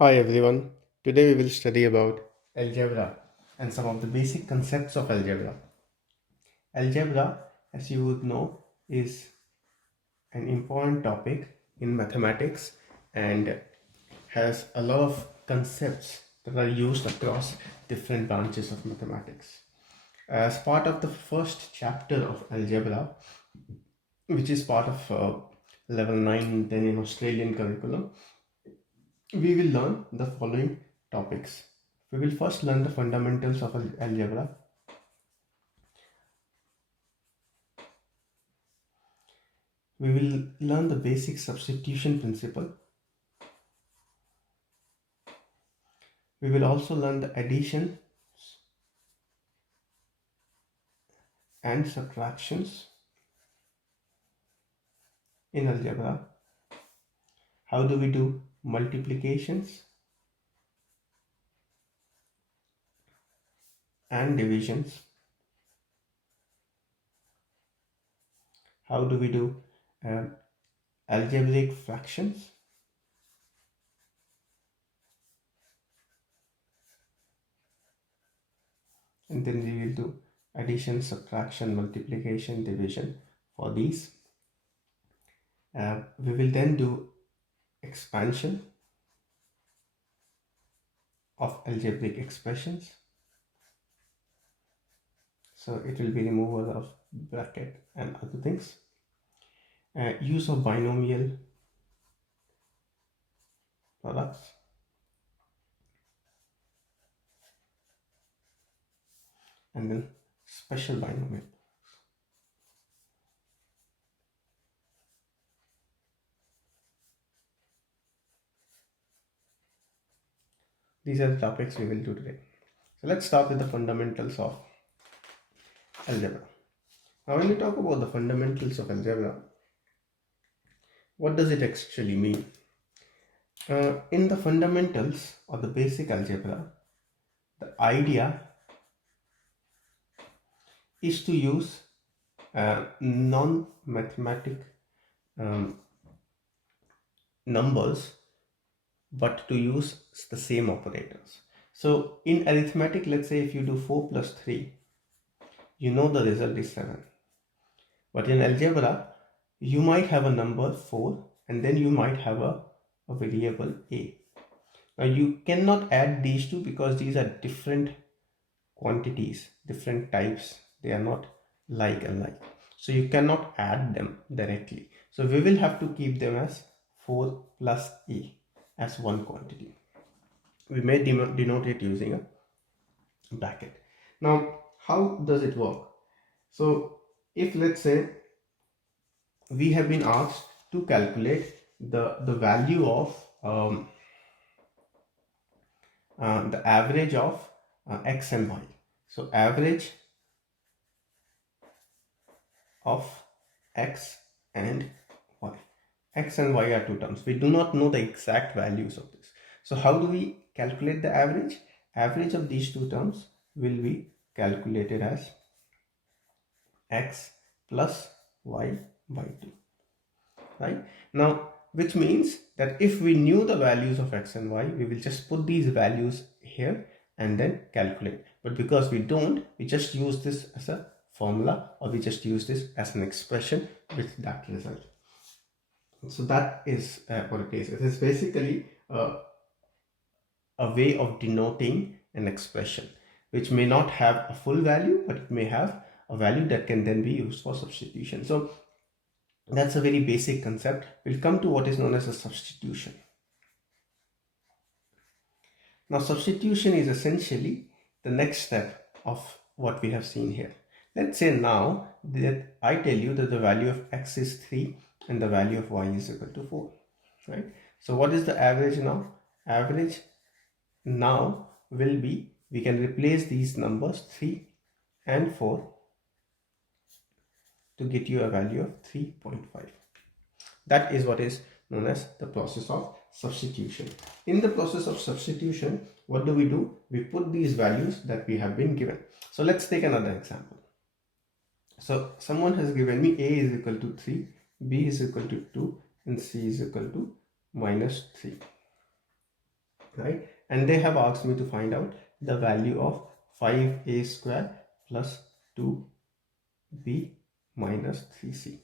Hi everyone. Today we will study about algebra and some of the basic concepts of algebra. Algebra, as you would know, is an important topic in mathematics and has a lot of concepts that are used across different branches of mathematics. As part of the first chapter of algebra, which is part of level 9 and 10 in Australian curriculum, we will learn the following topics. We will first learn the fundamentals of algebra. We will learn the basic substitution principle. We will also learn the addition and subtractions in algebra. How do we do multiplications and divisions? How do we do um, algebraic fractions? And then we will do addition, subtraction, multiplication, division for these. We will then do expansion of algebraic expressions. So it will be removal of bracket and other things. Use of binomial products. And then special binomial. These are the topics we will do today. So let's start with the fundamentals of algebra. Now when we talk about the fundamentals of algebra, what does it actually mean? In the fundamentals or the basic algebra, the idea is to use non-mathematic um, numbers but to use the same operators. So in arithmetic, let's say if you do 4 plus 3, you know the result is 7. But in algebra, you might have a number 4 and then you might have a variable a. Now you cannot add these two because these are different quantities, different types. They are not like alike. So you cannot add them directly. So we will have to keep them as 4 plus a as one quantity. We may denote it using a bracket. Now, how does it work? So if let's say we have been asked to calculate the value of the average of x and y. So average of x and y. X and y are two terms. We do not know the exact values of this. So how do we calculate the average? Average of these two terms will be calculated as x plus y by 2. Right? Now, which means that if we knew the values of x and y, we will just put these values here and then calculate. But because we don't, we just use this as a formula, or we just use this as an expression with that result. So that is what it is. It is basically a way of denoting an expression which may not have a full value, but it may have a value that can then be used for substitution. So that's a very basic concept. We'll come to what is known as a substitution. Now substitution is essentially the next step of what we have seen here. Let's say now that I tell you that the value of x is 3 and the value of y is equal to 4, right? So what is the average now? Average now will be, we can replace these numbers 3 and 4 to get you a value of 3.5. That is what is known as the process of substitution. In the process of substitution, what do? We put these values that we have been given. So let's take another example. So someone has given me a is equal to 3, b is equal to 2 and c is equal to minus 3. right? And they have asked me to find out the value of 5a square plus 2b minus 3c,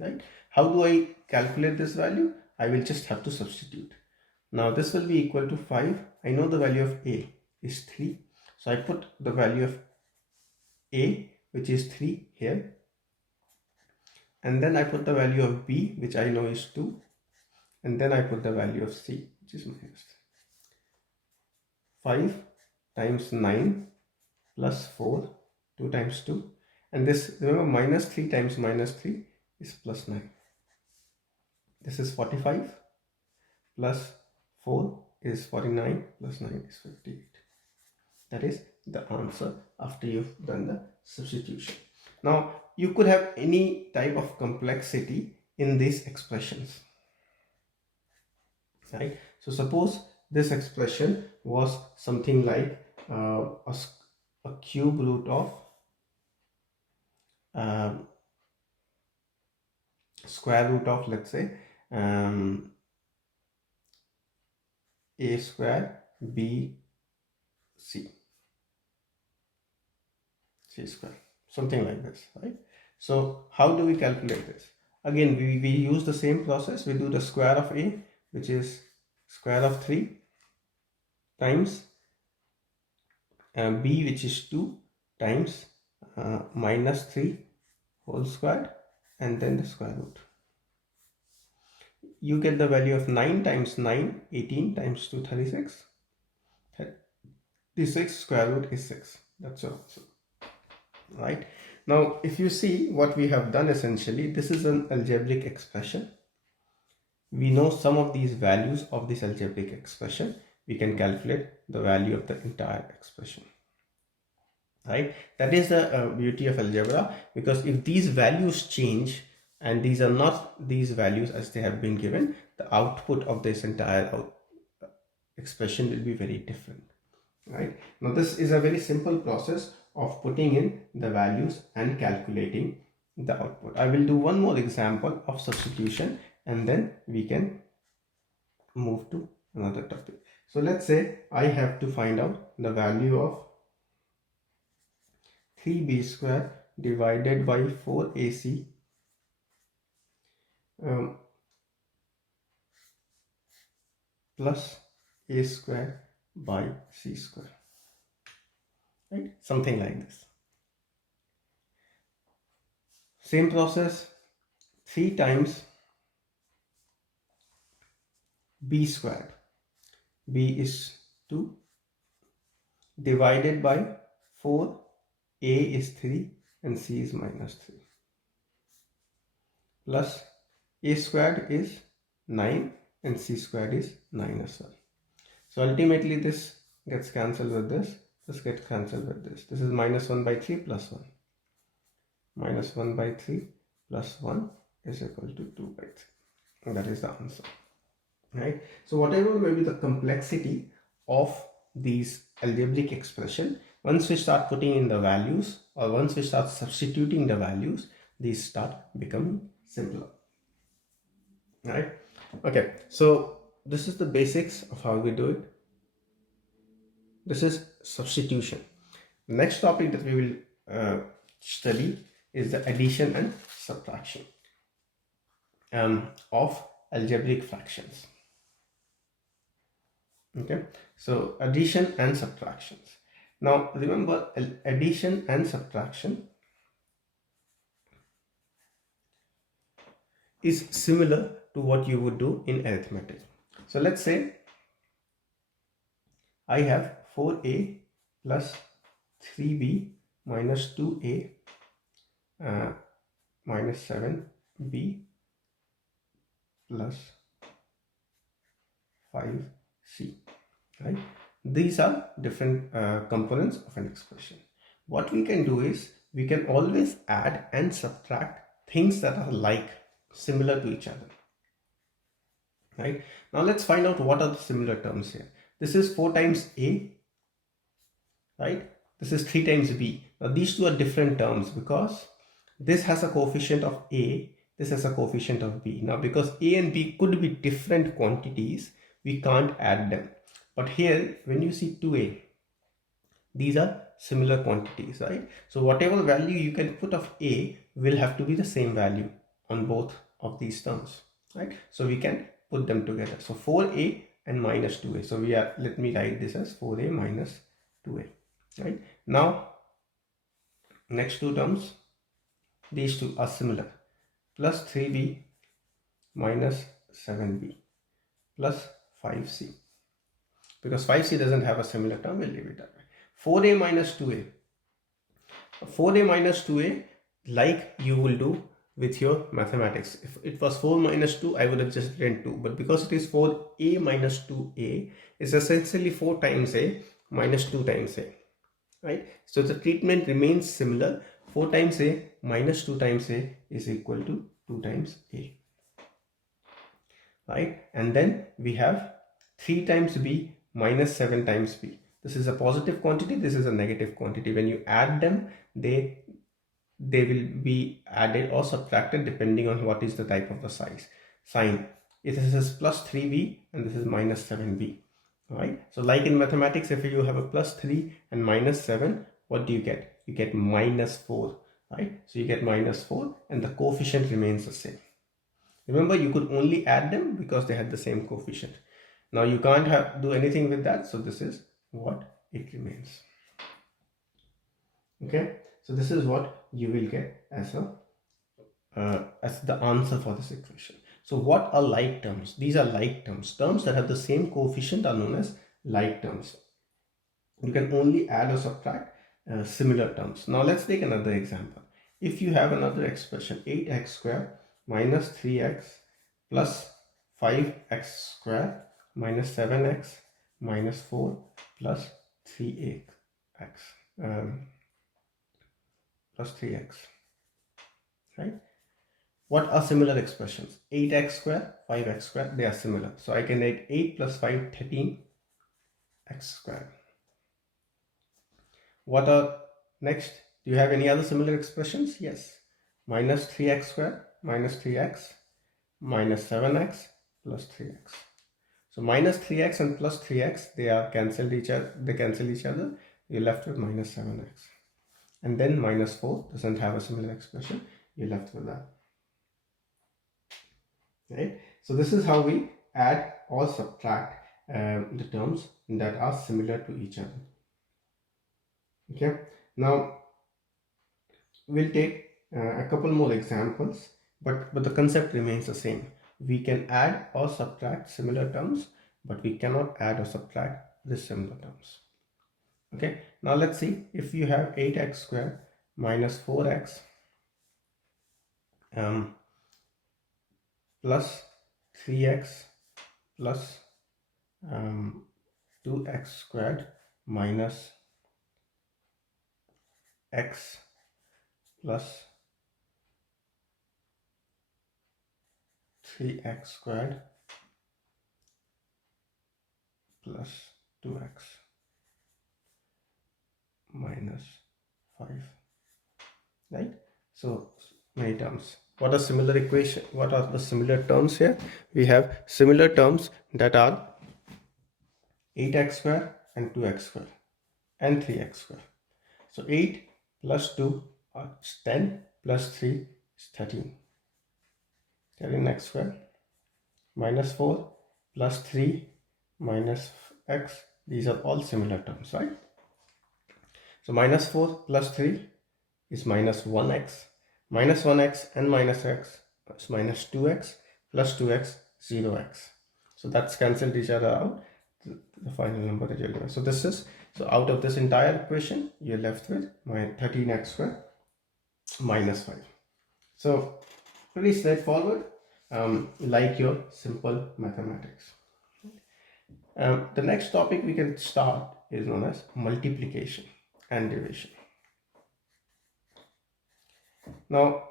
right? How do I calculate this value? I will just have to substitute. Now this will be equal to 5. I know the value of a is 3. So I put the value of a, which is 3 here. And then I put the value of b, which I know is 2. And then I put the value of c, which is minus 5 times 9 plus 4, 2 times 2. And this, remember, minus 3 times minus 3 is plus 9. This is 45 plus 4 is 49 plus 9 is 58. That is the answer after you've done the substitution. Now, you could have any type of complexity in these expressions, right? So suppose this expression was something like a cube root of square root of, let's say, a square b c square, something like this, right? So how do we calculate this? Again, we use the same process. We do the square of a, which is square of 3, times b, which is 2, times minus 3 whole squared, and then the square root. You get the value of 9 times 9, 18 times 2, 36. 36 square root is 6. That's your answer, right? Now, if you see what we have done, essentially, this is an algebraic expression. We know some of these values of this algebraic expression. We can calculate the value of the entire expression, right? That is the beauty of algebra, because if these values change and these are not these values as they have been given, the output of this entire expression will be very different, right? Now this is a very simple process of putting in the values and calculating the output. I will do one more example of substitution and then we can move to another topic. So let's say I have to find out the value of 3b square divided by 4ac plus a square by c square, right? Something like this. Same process, 3 times b squared, b is 2, divided by 4, a is 3 and c is minus 3, plus a squared is 9 and c squared is 9 as well. So ultimately this gets cancelled with this gets cancelled with this. This is minus 1 by 3 plus 1. Minus 1 by 3 plus 1 is equal to 2 by 3. And that is the answer, right? So whatever may be the complexity of these algebraic expression, once we start putting in the values or once we start substituting the values, these start becoming simpler, right? Okay, so this is the basics of how we do it. This is substitution. Next topic that we will study is the addition and subtraction of algebraic fractions. Okay, so addition and subtractions. Now remember, addition and subtraction is similar to what you would do in arithmetic. So let's say I have 4a plus 3b minus 2a minus 7b plus 5c, right? These are different components of an expression. What we can do is we can always add and subtract things that are like, similar to each other, right? Now let's find out what are the similar terms here. This is 4 times a, right? This is 3 times b. Now these two are different terms because this has a coefficient of a, this has a coefficient of b. Now because a and b could be different quantities, we can't add them. But here, when you see 2a, these are similar quantities, right? So whatever value you can put of a will have to be the same value on both of these terms, right? So we can put them together. So 4a and minus 2a. So we are, let me write this as 4a minus 2a, right? Now, next two terms, these two are similar. Plus 3b minus 7b plus 5c. Because 5c doesn't have a similar term, we'll leave it that way. 4a minus 2a. 4a minus 2a, like you will do with your mathematics. If it was 4 minus 2, I would have just written 2. But because it is 4a minus 2a, it's essentially 4 times a minus 2 times a. Right? So the treatment remains similar. 4 times a minus 2 times a is equal to 2 times a. Right? And then we have 3 times b minus 7 times b. This is a positive quantity, this is a negative quantity. When you add them, they will be added or subtracted depending on what is the type of the sign. This is plus 3b and this is minus 7b. Right? So like in mathematics, if you have a plus 3 and minus 7, what do you get? You get minus 4. Right? So you get minus 4 and the coefficient remains the same. Remember, you could only add them because they had the same coefficient. Now you can't do anything with that, so this is what it remains. Okay, so this is what you will get as the answer for this equation. So what are like terms? These are like terms. Terms that have the same coefficient are known as like terms. You can only add or subtract similar terms. Now let's take another example. If you have another expression, 8x squared minus 3x plus 5x squared minus 7x minus 4 plus 3x plus 3x, right? What are similar expressions? 8x squared, 5x squared, they are similar. So I can write 8 plus 5, 13x squared. What are next? Do you have any other similar expressions? Yes. Minus 3x squared minus 3x minus 7x plus 3x. So minus 3x and plus 3x, they cancel each other. You're left with minus 7x. And then minus 4 doesn't have a similar expression. You're left with that. Right? So this is how we add or subtract the terms that are similar to each other. Okay. Now we'll take a couple more examples, but the concept remains the same. We can add or subtract similar terms, but we cannot add or subtract dissimilar terms. Okay, now let's see. If you have 8x squared minus 4x plus 3x plus 2x squared minus x plus 3x squared plus 2x minus 5, right? So many terms. What are similar equation? What are the similar terms here? We have similar terms that are 8x squared and 2x squared and 3x squared. So 8 plus 2 is 10 plus 3 is 13. 13x squared minus 4 plus 3 minus x. These are all similar terms, right? So minus 4 plus 3 is minus 1x. Minus 1x and minus x is minus 2x plus 2x, 0x. So that's cancelled each other out. The final number that you're given. So this is, so out of this entire equation, you're left with my 13x squared minus 5. So pretty straightforward, like your simple mathematics. The next topic we can start is known as multiplication and division. Now,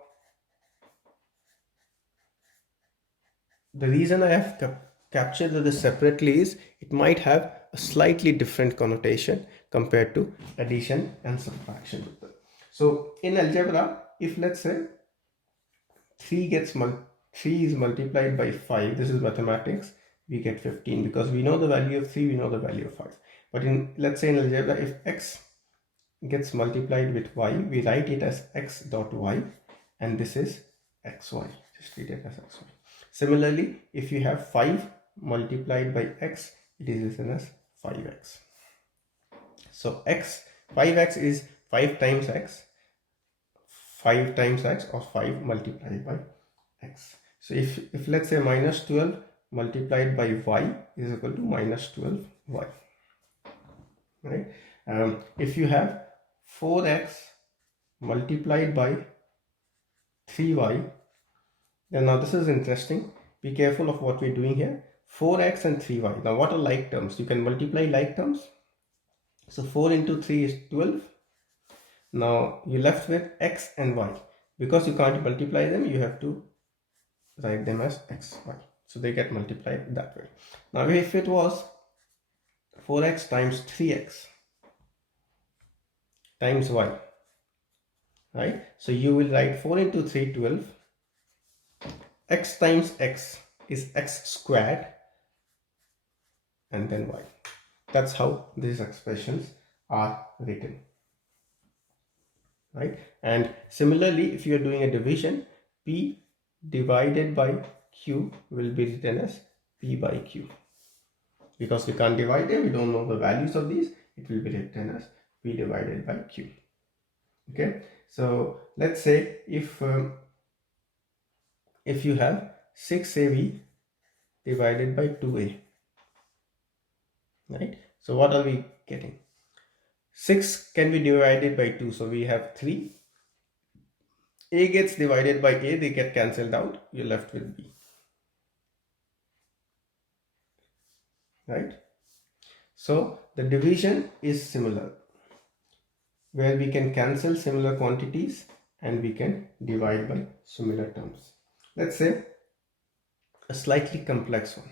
the reason I have captured this separately is it might have a slightly different connotation compared to addition and subtraction. So in algebra, if let's say 3 is multiplied by 5, this is mathematics, we get 15, because we know the value of 3, we know the value of 5. But in, let's say in algebra, if x gets multiplied with y, we write it as x dot y, and this is xy. Just treat it as xy. Similarly, if you have 5 multiplied by x, it is written as 5x. So 5x is 5 times x, 5 times x, or 5 multiplied by x. So if let's say minus 12 multiplied by y is equal to minus 12y, right? If you have 4x multiplied by 3y, then now this is interesting. Be careful of what we're doing here. 4x and 3y. Now what are like terms? You can multiply like terms. So 4 into 3 is 12. Now you're left with x and y. Because you can't multiply them, you have to write them as x, y. So they get multiplied that way. Now if it was 4x times 3x times y, right? So you will write 4 into 3, 12. X times x is x squared, and then y. That's how these expressions are written, right? And similarly, if you are doing a division, p divided by q will be written as p by q. Because we can't divide them, we don't know the values of these, it will be written as p divided by q. Okay, so let's say if you have 6ab divided by 2a, right? So what are we getting? 6 can be divided by 2, so we have 3. A gets divided by a, they get cancelled out, you're left with b, right? So the division is similar, where we can cancel similar quantities and we can divide by similar terms. Let's say a slightly complex one.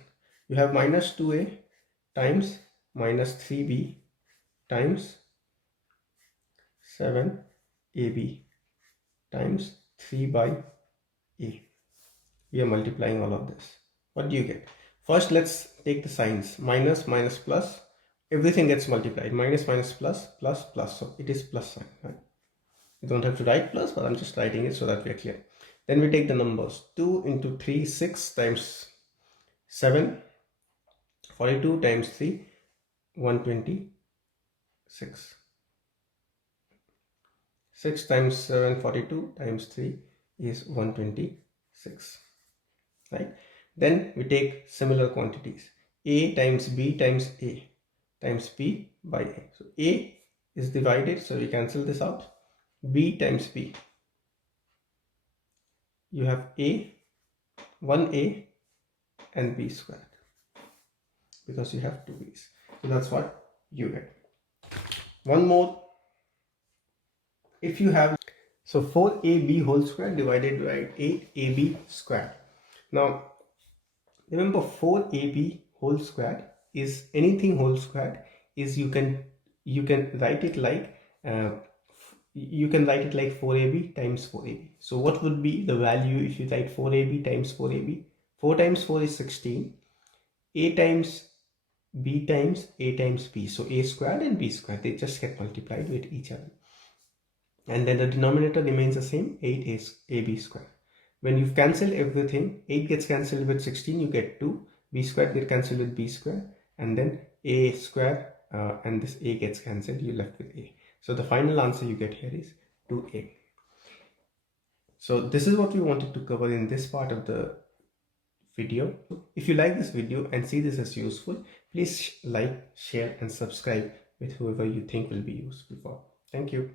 You have minus 2a times minus 3b times 7ab times 3 by a. We are multiplying all of this. What do you get? First, let's take the signs. Minus, minus, plus. Everything gets multiplied. Minus, minus, plus, plus, plus. So it is plus sign, right? You don't have to write plus, but I'm just writing it so that we are clear. Then we take the numbers. 2 into 3, 6 times 7, 42 times 3, 126. 6 times 7, 42 times 3 is 126, right? Then we take similar quantities. A times b times a times b by a. So a is divided, so we cancel this out. B times b. You have a, 1a and b squared, because you have two b's. So that's what you get. One more. If you have, so 4ab whole square divided by 8ab square. Now remember, 4ab whole squared is anything whole squared is you can write it like 4ab times 4ab. So what would be the value if you write 4ab times 4ab? 4 times 4 is 16. A times b times a times b. So a squared and b squared, they just get multiplied with each other. And then the denominator remains the same, 8ab squared. When you cancel everything, 8 gets cancelled with 16, you get 2. B squared gets cancelled with b squared, and then a squared and this a gets cancelled, you're left with a. So the final answer you get here is 2a. So this is what we wanted to cover in this part of the video. If you like this video and see this as useful, please like, share and subscribe with whoever you think will be useful for. Thank you.